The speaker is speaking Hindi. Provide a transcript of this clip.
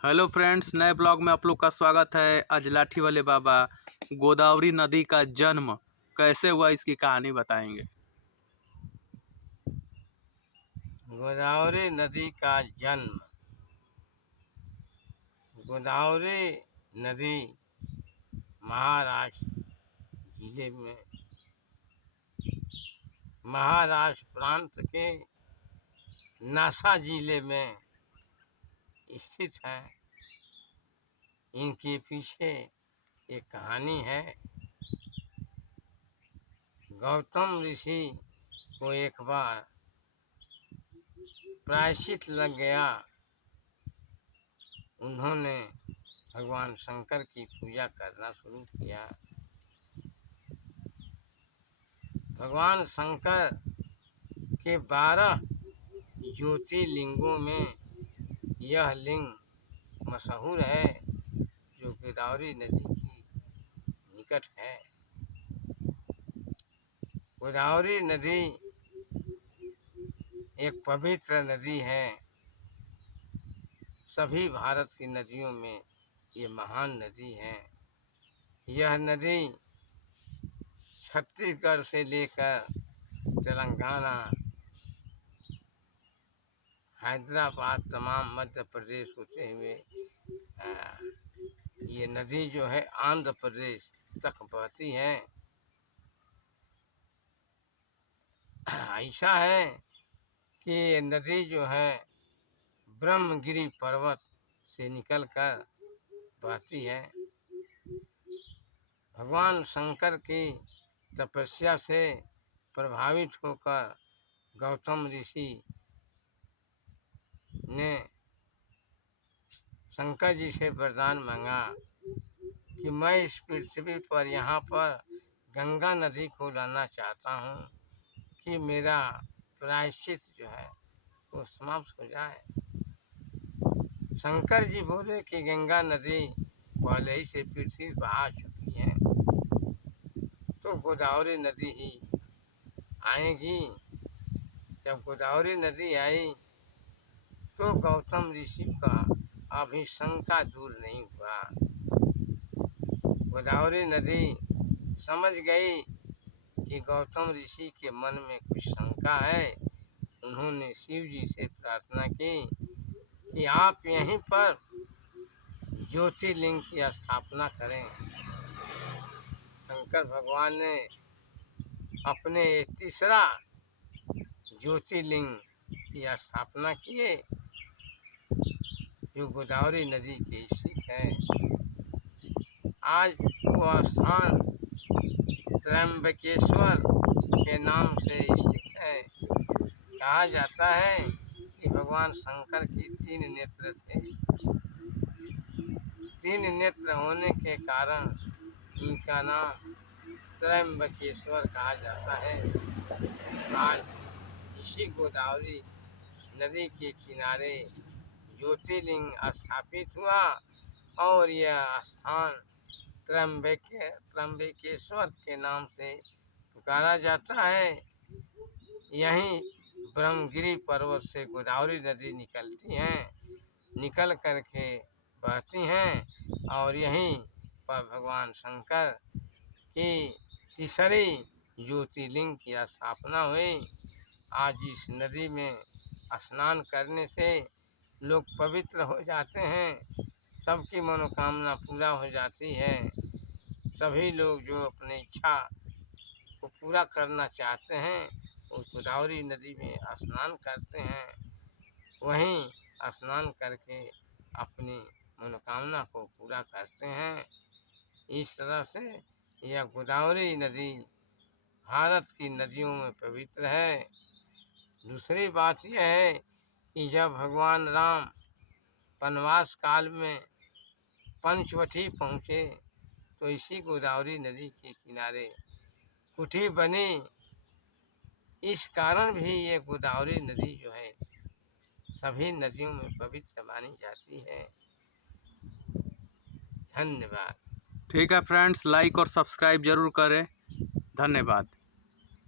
हेलो फ्रेंड्स, नए ब्लॉग में आप लोग का स्वागत है। आज लाठी वाले बाबा गोदावरी नदी का जन्म कैसे हुआ इसकी कहानी बताएंगे। गोदावरी नदी का जन्म। गोदावरी नदी महाराष्ट्र जिले में महाराष्ट्र प्रांत के नासा जिले में स्थित है। इनके पीछे एक कहानी है। गौतम ऋषि को एक बार प्रायश्चित लग गया। उन्होंने भगवान शंकर की पूजा करना शुरू किया। भगवान शंकर के 12 ज्योतिर्लिंगों में यह लिंग मशहूर है, जो गोदावरी नदी की निकट है। गोदावरी नदी एक पवित्र नदी है। सभी भारत की नदियों में ये महान नदी है। यह नदी छत्तीसगढ़ से लेकर तेलंगाना, हैदराबाद, तमाम मध्य प्रदेश होते हुए ये नदी जो है आंध्र प्रदेश तक बहती है। ऐसा है कि ये नदी जो है ब्रह्मगिरी पर्वत से निकलकर बहती है। भगवान शंकर की तपस्या से प्रभावित होकर गौतम ऋषि ने शंकर जी से वरदान मांगा कि मैं इस पृथ्वी पर यहाँ पर गंगा नदी को लाना चाहता हूँ कि मेरा प्रायश्चित जो है वो समाप्त हो जाए। शंकर जी बोले कि गंगा नदी पहले ही से पृथ्वी पर आ चुकी है, तो गोदावरी नदी ही आएगी। जब गोदावरी नदी आई तो गौतम ऋषि का अभी शंका दूर नहीं हुआ। गोदावरी नदी समझ गई कि गौतम ऋषि के मन में कुछ शंका है। उन्होंने शिव जी से प्रार्थना की कि आप यहीं पर ज्योतिर्लिंग की स्थापना करें। शंकर भगवान ने अपने तीसरा ज्योतिर्लिंग की स्थापना किए, जो गोदावरी नदी के स्थित है। आज वो स्थान त्र्यंबकेश्वर के नाम से स्थित है। कहा जाता है कि भगवान शंकर की 3 नेत्र थे। 3 नेत्र होने के कारण इनका नाम त्र्यंबकेश्वर कहा जाता है। आज इसी गोदावरी नदी के किनारे ज्योतिर्लिंग स्थापित हुआ और यह स्थान त्र्यंबकेश्वर के नाम से पुकारा जाता है। यहीं ब्रह्मगिरी पर्वत से गोदावरी नदी निकलती हैं, निकल करके बहती हैं और यहीं पर भगवान शंकर की तीसरी ज्योतिर्लिंग की स्थापना हुई। आज इस नदी में स्नान करने से लोग पवित्र हो जाते हैं, सबकी मनोकामना पूरा हो जाती है। सभी लोग जो अपनी इच्छा को पूरा करना चाहते हैं वो गोदावरी नदी में स्नान करते हैं। वहीं स्नान करके अपनी मनोकामना को पूरा करते हैं। इस तरह से यह गोदावरी नदी भारत की नदियों में पवित्र है। दूसरी बात यह है कि जब भगवान राम वनवास काल में पंचवटी पहुँचे तो इसी गोदावरी नदी के किनारे कुटी बनी। इस कारण भी ये गोदावरी नदी जो है सभी नदियों में पवित्र मानी जाती है। धन्यवाद। ठीक है फ्रेंड्स, लाइक और सब्सक्राइब जरूर करें। धन्यवाद।